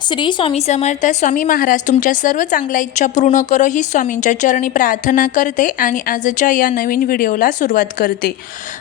श्री स्वामी समर्थ. स्वामी महाराज तुमच्या सर्व चांगल्या इच्छा पूर्ण करो ही स्वामींच्या चरणी प्रार्थना करते आणि आजच्या या नवीन व्हिडिओला सुरुवात करते.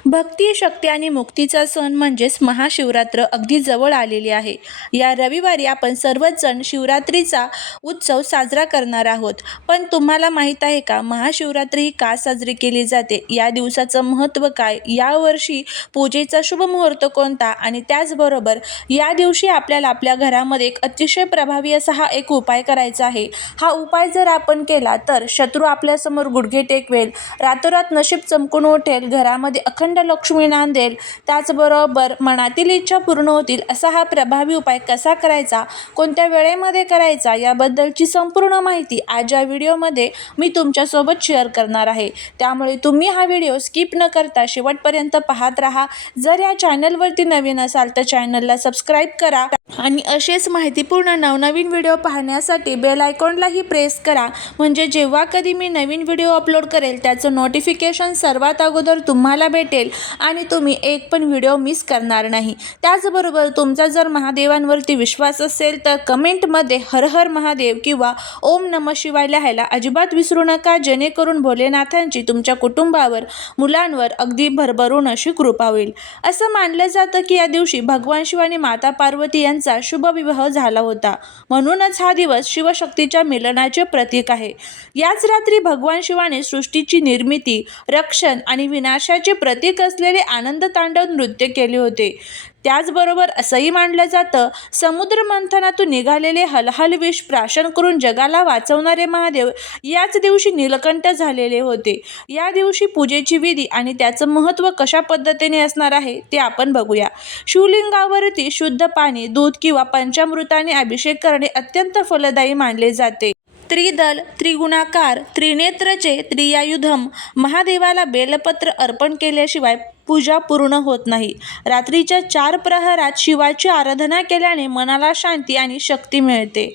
भक्ती, शक्ती आणि मुक्तीचा सण म्हणजेच महाशिवरात्र अगदी जवळ आलेली आहे. या रविवारी आपण सर्वच जण शिवरात्रीचा उत्सव साजरा करणार आहोत. पण तुम्हाला माहीत आहे का, महाशिवरात्री ही का साजरी केली जाते? या दिवसाचं महत्त्व काय? यावर्षी पूजेचा शुभ मुहूर्त कोणता? आणि त्याचबरोबर या दिवशी आपल्याला आपल्या घरामध्ये एक अतिशय प्रभावी असा हा एक उपाय करायचा आहे. हा उपाय जर आपण केला तर शत्रू आपल्यासमोर गुडघे टेकवेल, रातोरात नशीब चमकून उठेल, घरामध्ये अखंड लक्ष्मी नांदेल, त्याचबरोबर मनातील इच्छा पूर्ण होतील. असा हा प्रभावी उपाय कसा करायचा, कोणत्या वेळेमध्ये करायचा, याबद्दलची संपूर्ण माहिती आज या व्हिडिओमध्ये मी तुमच्यासोबत शेअर करणार आहे. त्यामुळे तुम्ही हा व्हिडिओ स्किप न करता शेवटपर्यंत पाहत राहा. जर या चॅनलवरती नवीन असाल तर चॅनलला सबस्क्राईब करा आणि असेच माहितीपूर्ण नवनवीन व्हिडिओ पाहण्यासाठी बेल आयकॉनलाही प्रेस करा, म्हणजे जेव्हा कधी मी नवीन व्हिडिओ अपलोड करेल त्याचं नोटिफिकेशन सर्वात अगोदर तुम्हाला भेटेल आणि तुम्ही एक पण व्हिडिओ मिस करणार नाही. त्याचबरोबर तुमचा जर महादेवांवरती विश्वास असेल तर कमेंटमध्ये हर हर महादेव किंवा ओम नमः शिवाय लिहायला अजिबात विसरू नका, जेणेकरून भोलेनाथांची तुमच्या कुटुंबावर, मुलांवर अगदी भरभरून अशी कृपा होईल. असं मानलं जातं की या दिवशी भगवान शिव आणि माता पार्वती यांचा शुभ विवाह झाला होता, म्हणूनच हा दिवस शिवशक्तीच्या मिलनाचे प्रतीक आहे. याच रात्री भगवान शिवाने सृष्टीची निर्मिती, रक्षण आणि विनाशाचे प्रतीक असलेले आनंद तांडव नृत्य केले होते. त्याचबरोबर असंही मानलं जातं, समुद्र मंथनातून निघालेले हलहल विष प्राशन करून जगाला वाचवणारे महादेव याच दिवशी नीलकंठ झालेले होते. या दिवशी पूजेची विधी आणि त्याचं महत्त्व कशा पद्धतीने असणार आहे ते आपण बघूया. शिवलिंगावरती शुद्ध पाणी, दूध किंवा पंचामृताने अभिषेक करणे अत्यंत फलदायी मानले जाते. त्रिदल, त्रिगुणाकार, त्रिनेत्रचे त्रियायुधम महादेवाला बेलपत्र अर्पण केल्याशिवाय पूजा पूर्ण होत नाही. रात्रीच्या 4 प्रहरात शिवाची आराधना केल्याने मनाला शांती आणि शक्ती मिळते.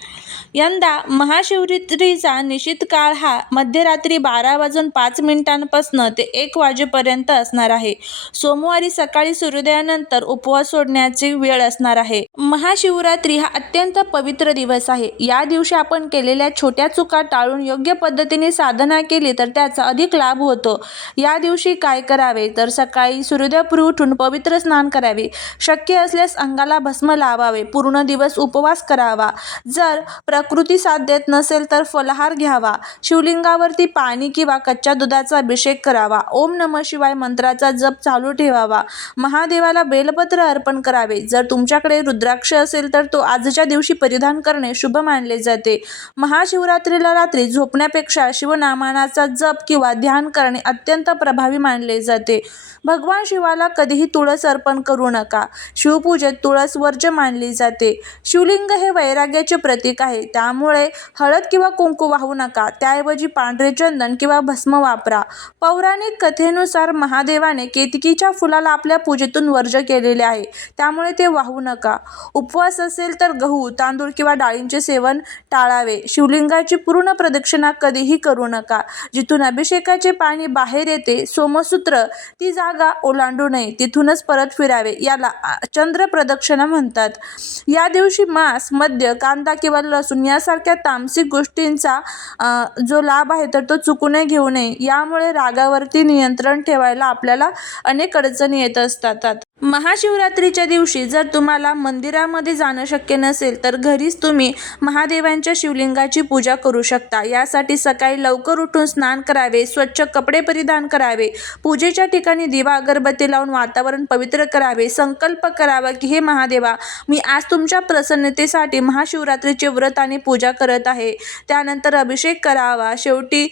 यंदा महाशिवरात्रीचा निश्चित काळ हा मध्यरात्री 12:05 ते 1 वाजेपर्यंत असणार आहे. सोमवारी सकाळी सूर्योदयानंतर उपवास सोडण्याची वेळ असणार आहे. महाशिवरात्री हा अत्यंत पवित्र दिवस आहे. या दिवशी आपण केलेल्या छोट्या चुका टाळून योग्य पद्धतीने साधना केली तर त्याचा अधिक लाभ होतो. या दिवशी काय करावे तर सकाळी सूर्योदयापूर्वी उठून पवित्र स्नान करावे, शक्य असल्यास अंगाला भस्म लावावे, पूर्ण दिवस उपवास करावा, जर प्रकृती साथ देत नसेल तर फलाहार घ्यावा, शिवलिंगावरती पाणी किंवा कच्च्या दुधाचा अभिषेक करावा, ओम नमः शिवाय मंत्राचा जप चालू ठेवावा, महादेवाला बेलपत्र अर्पण करावे. जर तुमच्याकडे रुद्राक्ष असेल तर तो आजच्या दिवशी परिधान करणे शुभ मानले जाते. महाशिवरात्रीला रात्री झोपण्यापेक्षा शिवनामाचा जप किंवा ध्यान करणे अत्यंत प्रभावी मानले जाते. भगवान शिवाला कधीही तुळस अर्पण करू नका. शिवपूजेत तुळस वर्ज्य मानली जाते. शिवलिंग हे वैराग्याचे प्रतीक आहे, त्यामुळे हळद किंवा कुंकू वाहू नका. त्याऐवजी पांढरे चंदन किंवा भस्म वापरा. पौराणिक कथेनुसार महादेवाने केतकीच्या फुलाला आपल्या पूजेतून वर्ज्य केलेले आहे, त्यामुळे ते वाहू नका. उपवास असेल तर गहू, तांदूळ किंवा डाळींचे सेवन टाळावे. शिवलिंगाची पूर्ण प्रदक्षिणा कधीही करू नका. जिथून अभिषेकाचे पाणी बाहेर येते, सोमसूत्र, ती जागा ओलांडू नये, तिथूनच परत फिरावे. याला चंद्र प्रदक्षिणा म्हणतात. या दिवशी मांस, मद्य, कांदा किंवा लसूण यासारख्या तामसिक गोष्टींचा जो लाभ आहे तर तो चुकूनही घेऊ नये. यामुळे रागावरती नियंत्रण ठेवायला आपल्याला अनेक अडचणी येत असतात. महाशिवरात्रीच्या दिवशी जर तुम्हाला मंदिरामध्ये जाणं शक्य नसेल तर घरीच तुम्ही महादेवांच्या शिवलिंगाची पूजा करू शकता. यासाठी सकाळी लवकर उठून स्नान करावे, स्वच्छ कपडे परिधान करावे, पूजेच्या ठिकाणी दिवा अगरबत्ती लावून वातावरण पवित्र करावे, संकल्प करावा की हे महादेवा, मी आज तुमच्या प्रसन्नतेसाठी महाशिवरात्रीचे व्रत आणि पूजा करत आहे. त्यानंतर अभिषेक करावा. शेवटी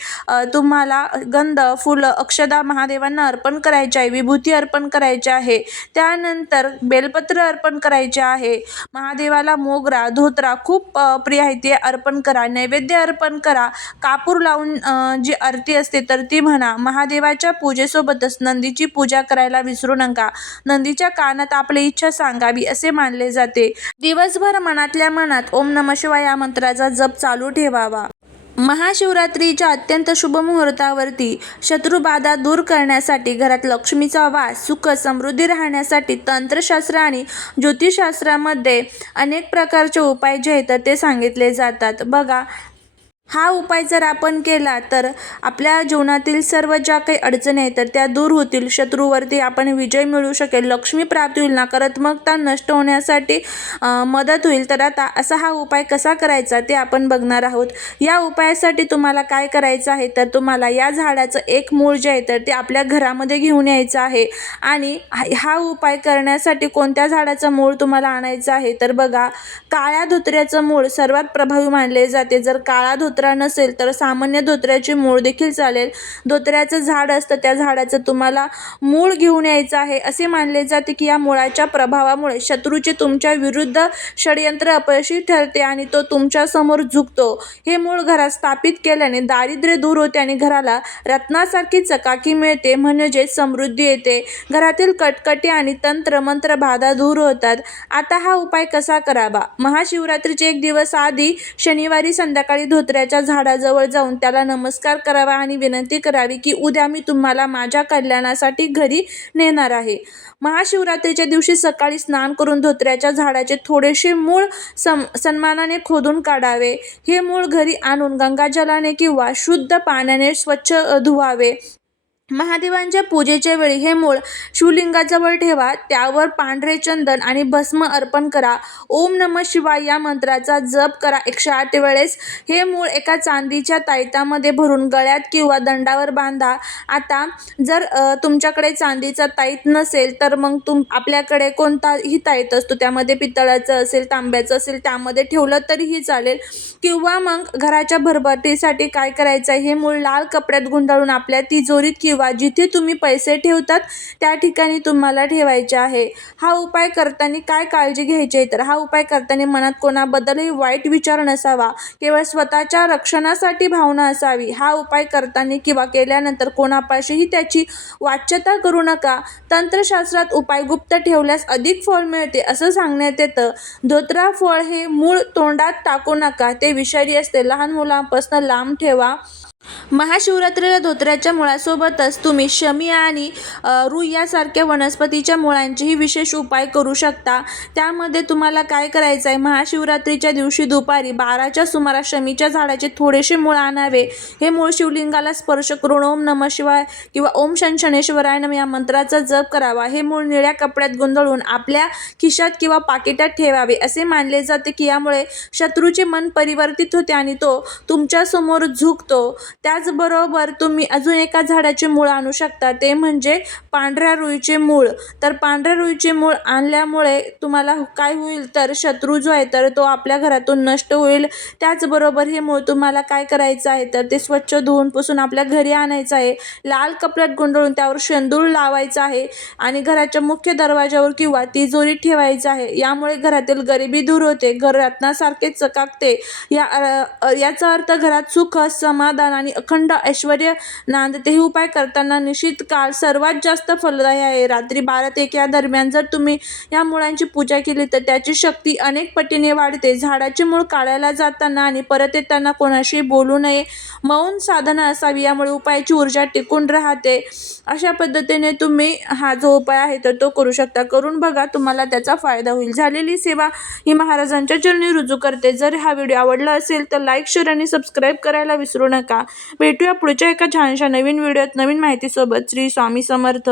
तुम्हाला गंध, फुलं, अक्षदा महादेवांना अर्पण करायचे आहे, विभूती अर्पण करायचे आहे, त्यानंतर बेलपत्र अर्पण करायचे आहे. महादेवाला मोगरा, धोत्रा खूप प्रिय आहे ते अर्पण करा. नैवेद्य अर्पण करा. कापूर लावून जी आरती असते तर ती म्हणा. महादेवाच्या पूजेसोबतच नंदीची पूजा करायला विसरू नका. नंदीच्या कानात आपली इच्छा सांगावी असे मानले जाते. दिवसभर मनातल्या मनात ओम नमः शिवाय या मंत्राचा जप चालू ठेवावा. महाशिवरात्रीच्या अत्यंत शुभ मुहूर्तावरती शत्रुबाधा दूर करण्यासाठी, घरात लक्ष्मीचा वास, सुख समृद्धी राहण्यासाठी तंत्रशास्त्र आणि ज्योतिषशास्त्रामध्ये अनेक प्रकारचे उपाय जे आहेत ते सांगितले जातात. बघा, हा उपाय जर आपण केला तर आपल्या जीवनातील सर्व ज्या काही अडचणी आहेत तर त्या दूर होतील. शत्रूवरती आपण विजय मिळवू शकेल, लक्ष्मी प्राप्ती होईल, नकारात्मकता नष्ट होण्यासाठी मदत होईल. तर आता असा हा उपाय कसा करायचा ते आपण बघणार आहोत. या उपायासाठी तुम्हाला काय करायचं आहे तर तुम्हाला या झाडाचं एक मूळ जे आहे तर ते आपल्या घरामध्ये घेऊन यायचं आहे. आणि हा उपाय करण्यासाठी कोणत्या झाडाचं मूळ तुम्हाला आणायचं आहे तर बघा, काळ्या धोत्र्याचं मूळ सर्वात प्रभावी मानले जाते. जर काळा धोत्रा नसेल तर सामान्य धोत्र्याचे मूळ देखील चालेल. धोत्र्याचं झाड असतं त्या झाडाचं तुम्हाला मूळ घेऊन यायचं आहे. असे मानले जाते की या मुळाच्या प्रभावामुळे शत्रूचे तुमच्या विरुद्ध षडयंत्र अपयशी ठरते आणि तो तुमच्या समोर झुकतो. हे मूळ घरात स्थापित केल्याने दारिद्र्य दूर होते आणि घराला रत्नासारखी चकाकी मिळते, म्हणजे समृद्धी येते. घरातील कटकटी आणि तंत्र मंत्र बाधा दूर होतात. आता हा उपाय कसा करावा? महाशिवरात्रीचे एक दिवस आधी शनिवारी संध्याकाळी धोत्र्याच्या झाडाजवळ जाऊन त्याला नमस्कार करावा आणि विनंती करावी की उद्या मी तुम्हाला माझ्या कल्याणासाठी घरी नेणार आहे. महाशिवरात्रीच्या दिवशी सकाळी स्नान करून धोत्र्याच्या झाडाचे थोडेसे मूळ सन्मानाने खोदून काढावे. हे मूळ घरी आणून गंगाजलाने किंवा शुद्ध पाण्याने स्वच्छ धुवावे. महादेवांच्या पूजेच्या वेळी हे मूळ शिवलिंगाजवळ ठेवा. त्यावर पांढरे चंदन आणि भस्म अर्पण करा. ओम नमः शिवाय या मंत्राचा जप करा 108 वेळेस. हे मूळ एका चांदीच्या ताईतामध्ये भरून गळ्यात किंवा दंडावर बांधा. आता जर तुमच्याकडे चांदीचा ताईत नसेल तर मग आपल्याकडे कोणताही ताईत असतो, त्यामध्ये पितळाचं असेल, तांब्याचं असेल, त्यामध्ये ठेवलं तरीही चालेल. किंवा मग घराच्या भरभराटीसाठी काय करायचं आहे, हे मूळ लाल कपड्यात गुंडाळून आपल्या तिजोरीत किंवा जिथे तुम्ही पैसे ठेवतात त्या ठिकाणी तुम्हाला ठेवायचे आहे. हा उपाय करताना काय काळजी घ्यायची आहे तर हा उपाय करताना मनात कोणाबद्दलही वाईट विचार नसावा, केवळ स्वतःच्या रक्षणासाठी भावना असावी. हा उपाय करताना किंवा केल्यानंतर कोणापाशीही त्याची वाच्यता करू नका. तंत्रशास्त्रात उपाय गुप्त ठेवल्यास अधिक फळ मिळते असं सांगण्यात येतं. धोत्रा फळ हे मूळ तोंडात टाकू नका, ते विषारी असते. लहान मुलांपासून लांब ठेवा. महाशिवरात्रीला धोत्र्याच्या मुळासोबतच तुम्ही शमी आणि रुई यासारख्या वनस्पतीच्या मुळांचेही विशेष उपाय करू शकता. त्यामध्ये तुम्हाला काय करायचं आहे, महाशिवरात्रीच्या दिवशी दुपारी 12च्या सुमारास शमीच्या झाडाचे थोडेसे मूळ आणावे. हे मूळ शिवलिंगाला स्पर्श करून ओम नमः शिवाय किंवा ओम शनशनेश्वराय नमः या मंत्राचा जप करावा. हे मूळ निळ्या कपड्यात गुंडाळून आपल्या खिशात किंवा पाकिटात ठेवावे. असे मानले जाते की यामुळे शत्रूचे मन परिवर्तित होते आणि तो तुमच्या समोर झुकतो. त्याचबरोबर तुम्ही अजून एका झाडाचे मूळ आणू शकता, ते म्हणजे पांढऱ्या रुईचे मूळ. तर पांढऱ्या रुईचे मूळ आणल्यामुळे तुम्हाला काय होईल तर शत्रू जो आहे तर तो आपल्या घरातून नष्ट होईल. त्याचबरोबर हे मूळ तुम्हाला काय करायचं आहे तर ते स्वच्छ धुवून पुसून आपल्या घरी आणायचं आहे. लाल कपड्यात गुंडाळून त्यावर शेंदूर लावायचा आहे आणि घराच्या मुख्य दरवाजावर किंवा तिजोरीत ठेवायचं आहे. यामुळे घरातील गरिबी दूर होते, घर रत्नासारखे चकाकते. याचा अर्थ घरात सुख, समाधान आणि अखंड ऐश्वर्य नांदते. हे उपाय करताना निश्चित काळ सर्वात जास्त फलदायी आहे. रात्री 12 ते 1 या दरम्यान जर तुम्ही या मुळांची पूजा केली तर त्याची शक्ती अनेक पटीने वाढते. झाडाचे मूळ काढायला जाताना आणि परत येताना कोणाशी बोलू नये, मौन साधना असावी, यामुळे उपायाची ऊर्जा टिकून राहते. अशा पद्धतीने तुम्ही हा जो उपाय आहे तर तो करू शकता. करून बघा, तुम्हाला त्याचा फायदा होईल. झालेली सेवा ही महाराजांच्या चरणी रुजू करते. जर हा व्हिडिओ आवडला असेल तर लाईक, शेअर आणि सबस्क्राईब करायला विसरू नका. भेटूया पुढच्या एका छानशा नवीन व्हिडिओत नवीन माहितीसोबत. श्री स्वामी समर्थ.